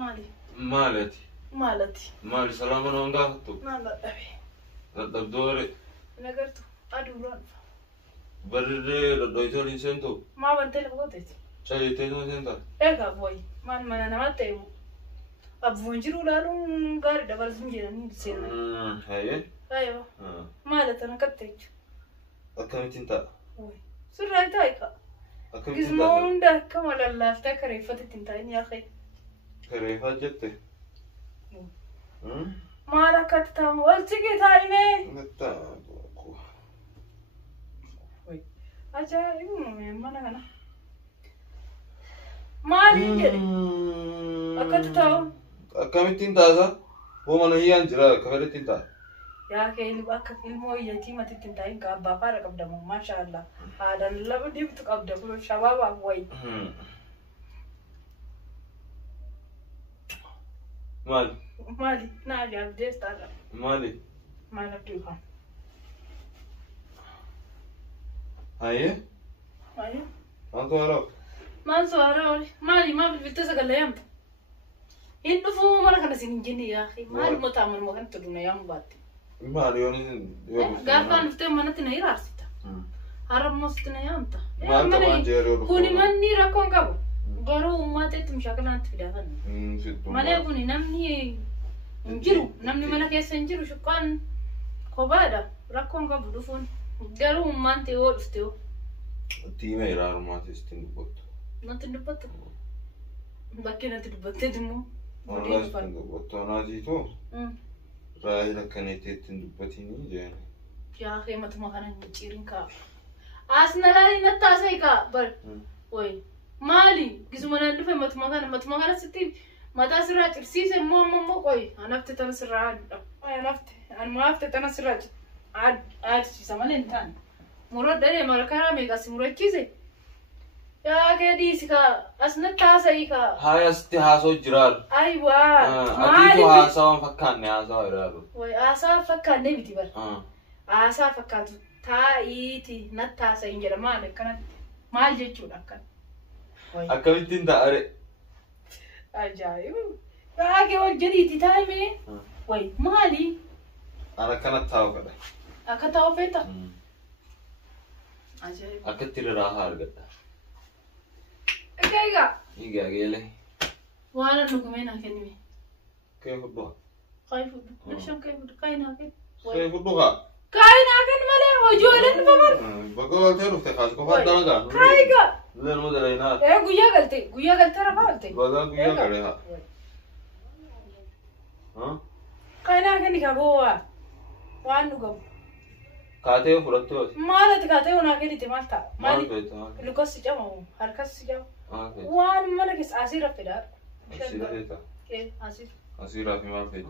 مالتي مالي سلامة نونغافتو مالا أبي الدكتور نقرتو أدوران برري الدكتور إنسانتو ما بنتلي بقولت شيء تيجي إنسانتا إيه كابوي ما أنا ما تيمو أبوانجرو لالون غاري دبر زنجيراني بسيرنا هاي أيوة مالت أنا كتيج أكمل تنتا سرعة تايكا جسمون ده كمال الله افتكر فتت تنتين يا أخي كريفة جتة ما لك تام والتقي تايمه نتا أجا ما أنا ما لينجري أكتر تام أكمل تنتا هو من هي أنجرا كفر تنتا يا أخي اللي بأك المو يتيمة تنتين كابا فارق أبدهم ما شاء الله هذا اللي بدي بتقبض كل شباب أبوي مالي نادي أبدي استاذ مالي بتوها هاي أنت وراك ما نسواره مالي ما بتسأل اليوم إنه فو مرة كنا سنجني يا أخي مالي متعمل ما كنت تدونا يوم باتي مالي يوني قافان نفتح ما نتني راسيتا هرب مستنا يوم تا ما أنت ما جيرو كوني مني راكون كابو غارو ما تيتم شكلها أنت في دهان مالي كوني نمني نمني منا كيس نجرو شكان كوبادا راكون كابو دفون غارو ما أنت ورفتيو تيمة يرار ما تستندبط نتندبط باكي نتندبط تدمو والله استندبط أنا جيتو راهي لكني تستندبطيني جاني يا أخي ما تماهنا نجيرين كا أصلا لا نتاسيكا بر وين مالي جزمنا ندفع ما تماهنا ستين ما تسرع ترسيس مو قوي أنا فتت أنا سرعة أنا ما فتت أنا سرعة عاد شيء سامن إنتان مراد ده ما ركنا ميجاسي مراد كيسه يا كدي سكا أصلا تاسيكا هاي استهاسو جرال أيوة أكيد هاسا فكان هاسا يرارو وي هاسا فكان نبي بر هاسا فكان تايتي نتاسا إنجرا مالك كنا مال جيتشون أكن أكمل تنتا أري أجايب يا أخي والجديد تايمي وي مالي أنا كانت تاو كده أكتاو فيتا أجايب أكتير راها أرجع أكيغا إيجا جيله وانا نقومين أكنمي كيف بدوها كيف نشان كيف كاينا كيف كيف بدوها كاينا كن ماله وجولن فمن بقول تروح تخاص كفار دانا كايغا لين ما درينا إيه غويا غلطي رفعتي بقول غويا كريها كاينا كن كابوا وان نقوم كاتيه فرطوس مالت كاتيه وناكلي تمالتا مالي لوكس جامو هركس جام وان مالكس أسيرة في دار إيه أسيرة في ما في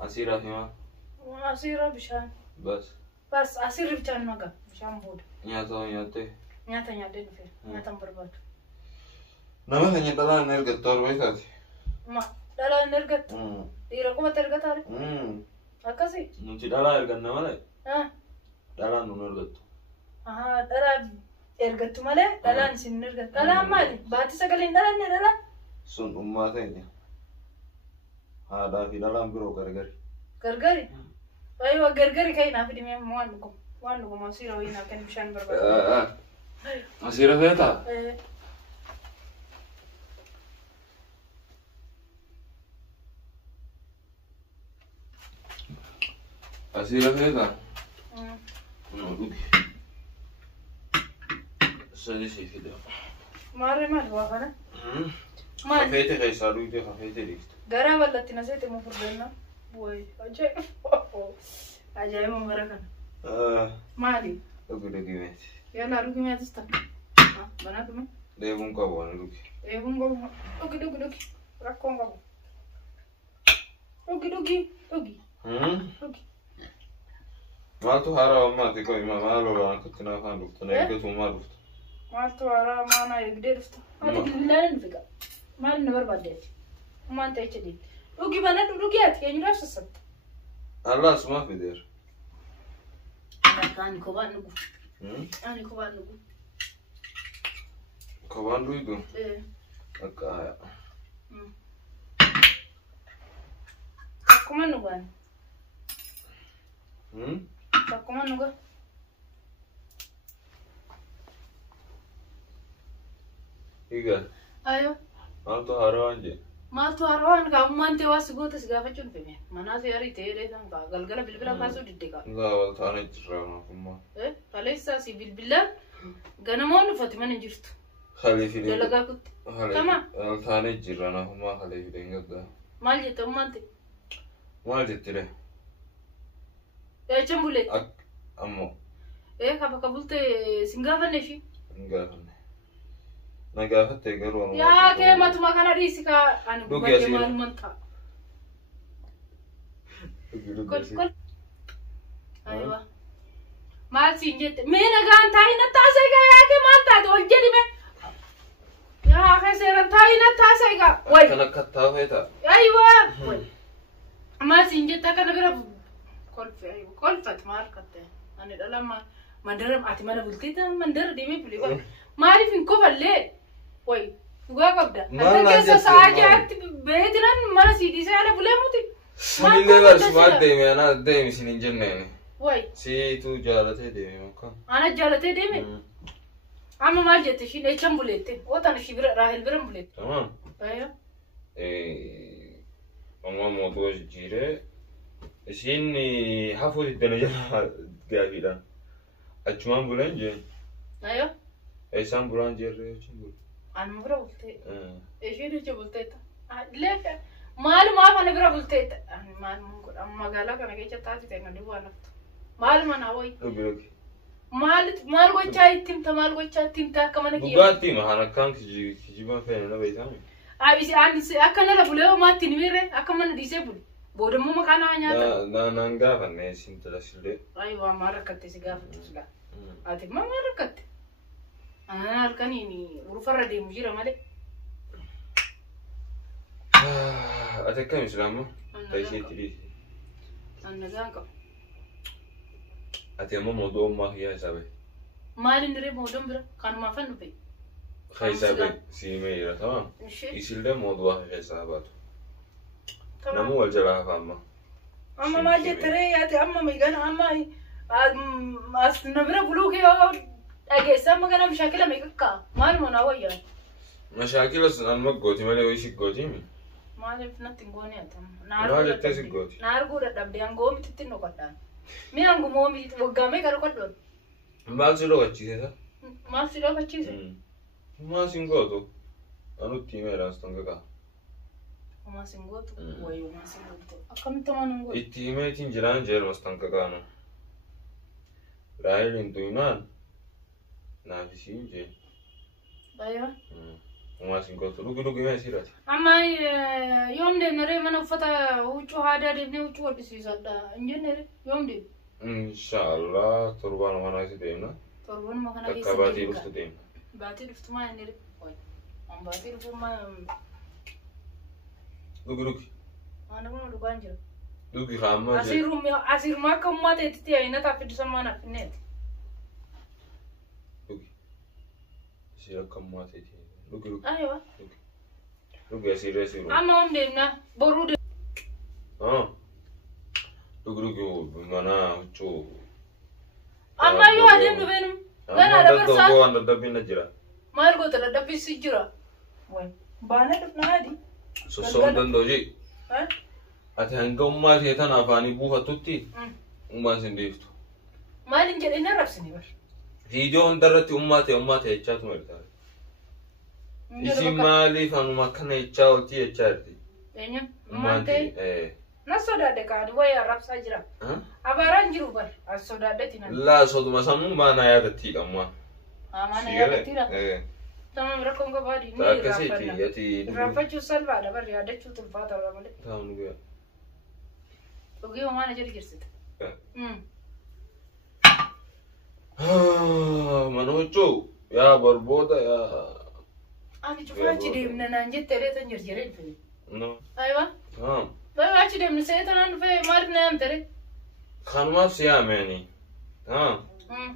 أسيرة في ما أسيرة بشان بس أسيرة بشان ماذا بشان بود نياتا نفير نياتا برباد نما هني دلنا نرجع تور ويساتي ما دلنا نرجع يراكم ترجع تاري أكاسي نتي دلنا نرجع نما لا دلنا نرجع دلنا ergattu male dalaan isin ergattu dalaan maali baati sagaleen dalaan dalaan sun ummaatenya haadhaa fi dalaan biroo gargari aywa gargari kayna fi dhimee waan dhuguma asiira wayinaa kan bishaan barbaada asiira feeta asiira feeta no dhugi سادسي في ده ما واقعنا ما خفيتي خيسارو دي خفيتي ليست غرا ولا تنسيت مفردنا وي عجايب مباركنا مالي دوغي يلا روكي مات است بناتكم ديبون كابون دوغي راكون كابون دوغي مالتو هارا ما تكوي ما لو أنا كنت نافع رفت أنا يقدر ما رفت مالتو هارا ما أنا يقدر رفت هذا لا نفيق ما نبر بديت ما أنت يجدي روكي بنا روكيات يعني نفس الصد الله اسمه في دير أنا كان كوبان نقول كوبان دويدو أكايا nugan. Takuma nuga. Iga. Ayo. Alto harawanje. Maaltu harawaan gaa ummaante waa si goota si gaafachuun fime. Manaa seerii ta'ee dheedan gaa galgala bilbila kaasuu didde gaa. Ngaa wal taane jirra naafummaa. Kaleessaa si bilbila ganamoon dhufati mana jirtu. Khalifi de. Dalagaa kutti. Tama. Wal taane jirra naafummaa khalifi de ngadda. Maal jette ummaante? Maal jettire? Eechan bulee. Ammoo. Kaba kabulte sin gaafanne shi. Hin gaafanne. Na gaafatte garuu ammoo. Yaa kee matuma kana dhiisi kaa ani gubbate maaluman ta'a. Kol. Aywa. Maal siin jette? Mee nagaan taa'ii na taasee gaa yaa kee maal taate ol jedhime? Yaa kee seeran taa'ii na taasee gaa. Way. Kan akka taa'ee ta'a. Aywa. Way. Maal siin jette kana bira kolfat maal katte? Ani dhalama mandara ati mana bultita mandara deemee bulee. Maaliif hin kofallee? Way. Dhugaa qabda. Akka keessa sa'aa jaatti beetiran mana siidisee ala bulee muti. Sinillee barsiisaa deeme ana deemi sin hin jenneen. Way. Siitu jaalatee deeme makka. Ana jaalatee deeme. Amma maal jette ishiin eechan buleette. Ootan ishii bira Raahel bira buleette. Tamam. Ayyo. Amma mootuu jijjiiree ishiin hafuu diddana jala gaafiidhaan. Achumaan buleen jeen. Ayyo. Eessaan bulaan jeerree jechuun bulu. Anuma bira bultee. Ishiin ija bulteetta. Leeka. Maalumaaf ana bira bulteetta. Maaluma godha magaalaa kana keessa taasise na duwwaa naftu. Maaluma na wayi. Dhugi. Maal gochaa ittimta maal gochaa ittimta akka mana kiyya. Dhugaatti mahaan akkaan kijiban feene na beekame. Ani akka nala bulee maatti ni mirre akka mana dhiisee bulu. Boodammoo maqaan haa nyaata. Naan gaafanne isin tajaajillee. Ayiwaa maal rakkatte si gaafattus gaa. Ati maal rakkatte? Ana halkaniin urufarra deemu jira malee. Ati akkam islaama? Taisheetti dhiisi. Annagaan qabu. Ati ammoo moodoo ammaa hiyyaa isaa bahe. Maaliin diree moodoon bira kanumaaf han dhufe. Keessaa bahe siimee jira tamaa. Isillee moodoo akka keessaa baatu. Namuu wal jalaa hafa amma. Amma maal jettaree yaate amma meeqana amma as na bira buluu kee dhageessa amma kana mashaakila meeqakkaa maaluma naa wayyaa. Mashaakila sun alma gooti malee wayii gootiimi. Maaliif natti hin goone atam. Maal jettee si gooti? Na arguu dadhabdee hangoo mititti hin dhokadhaan. Mi hangumoo miti waggaamee gara koddoon. Maal si dhokachiise? Maal si dhokachiise? Maal si gootu? Anutti himeedhaan si tongakaa. Maal si gootu? Wayii maal si gootu? Akkamitti maan hin gootu? Itti himeetiin jiraan jeermas tongakaa. Raahel hin tuyinaan naaf isiin jee. Aywa. Maal si gootu? Dhugi mee siirati? Amma yoom deemnaree mana uffata huccuu aadaa deemnee huccuu hodhisiisadha. Hin jennere yoom deemne? Inshaallah torbaan manaa si deemna. Torbanuma kana keessa Takka baatii dhuftu deemna. Baatii dhuftu maa inni an baatii dhufu maa Dhugi. ana mana dhugaan jira. Dhugi haamma jee. Asiruma akka ummaa ta'etti ayina taaffidusan maa naaf hinneeti. Dhugi. Isii akka ummaa ta'etti. Dhugi. Aywa. Dhugi asirree siru. Amma yoom deemna boruu deemna. Dhugi mana huccuu. Amma yoo adeemnu beenum. Gana dabarsaa. Amma waan dadhabbiin na jira. Maal goota dadhabbiin jira. Baana dhufna adi. Sossoon danda'u jee. Ati hanga ummaa ta'e tana afaanii buufattutti ummaan sin deeftu. Maaliin jedhee na rabsini bar. Viidiyoo hundarratti ummaa ta'e jechaatu maltaa. Isin maaliif anuma akkana jechaa olti jechaa jirti? Eenyu? Ummaan ta'e? Na sodaadhe kaani wayii arrabsaa jira. Abaaraan jiru bar. As sodaadhetti na. Laa soduma sammuu maana yaadattiidha ummaa. Maana yaadattiidha? Tamam rakkoon gabaadhi. Akkasiiti ati. Raafachuu salphaadha bar yaadachuu tulfaata malee. Taa'uun guyyaa. Dhugee homaana jedhi jirsita. Mana huccuu yaa barbooda yaa. Ani cufaa achi deemna naan jettee reetan jirjiree dhufe. No. Aywa. Baay'ee achi deemna seetan naan dhufe maaliif na yaamtere? Kanumaaf si yaameni.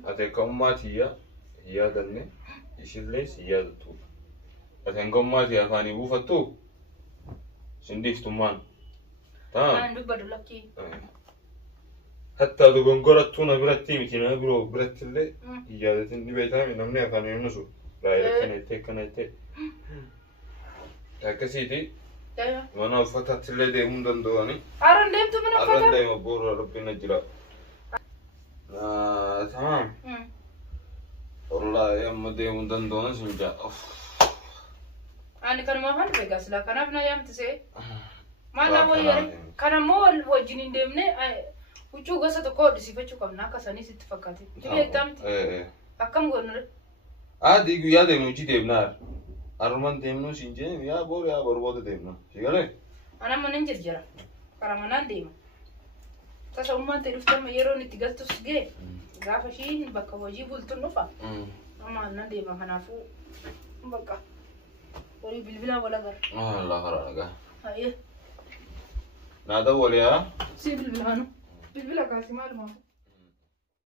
Ati akka ummaatiyyaa hin yaadanne ishillee si yaadattu. Ati hanga ummaatii afaanii buufattu sin dhiiftummaan. تمام أنا بدو لكي حتى لو بنقرأتونا برتي متينا برو برت اللي إجازة نبيتها من نمني أكان ينسو لا كنايتة كسيتي وانا فتحت اللي ديمون دندواني أرن ديمتو من أرن فتح ديم أبور ربنا جرا تمام والله يا أما ديمون دندواني سمجا أنا كان ما هن بيجاس لا كان أبنا يوم تسي ما لا ويا كان مول وجنين ديمني وشو قصة تقول دي سيفتشو كم ناقة سني ستفكاتي تبي تامت أكمل قلنا عادي يا ديمو جي ديمنار أرمان ديمنو سينجين يا بور يا بربود ديمنو شغله أنا ما ننجز جرا كرامنا ديم تاسا أمم تلفت ما يرون تيجال تسجى غافة شيء بكا وجي بولتون نفا أما أنا ديم أنا فو بكا وري بالبلا ولا غير الله خير هاي نادا ولا سي بالبلا هنو بالبلا كاسي ما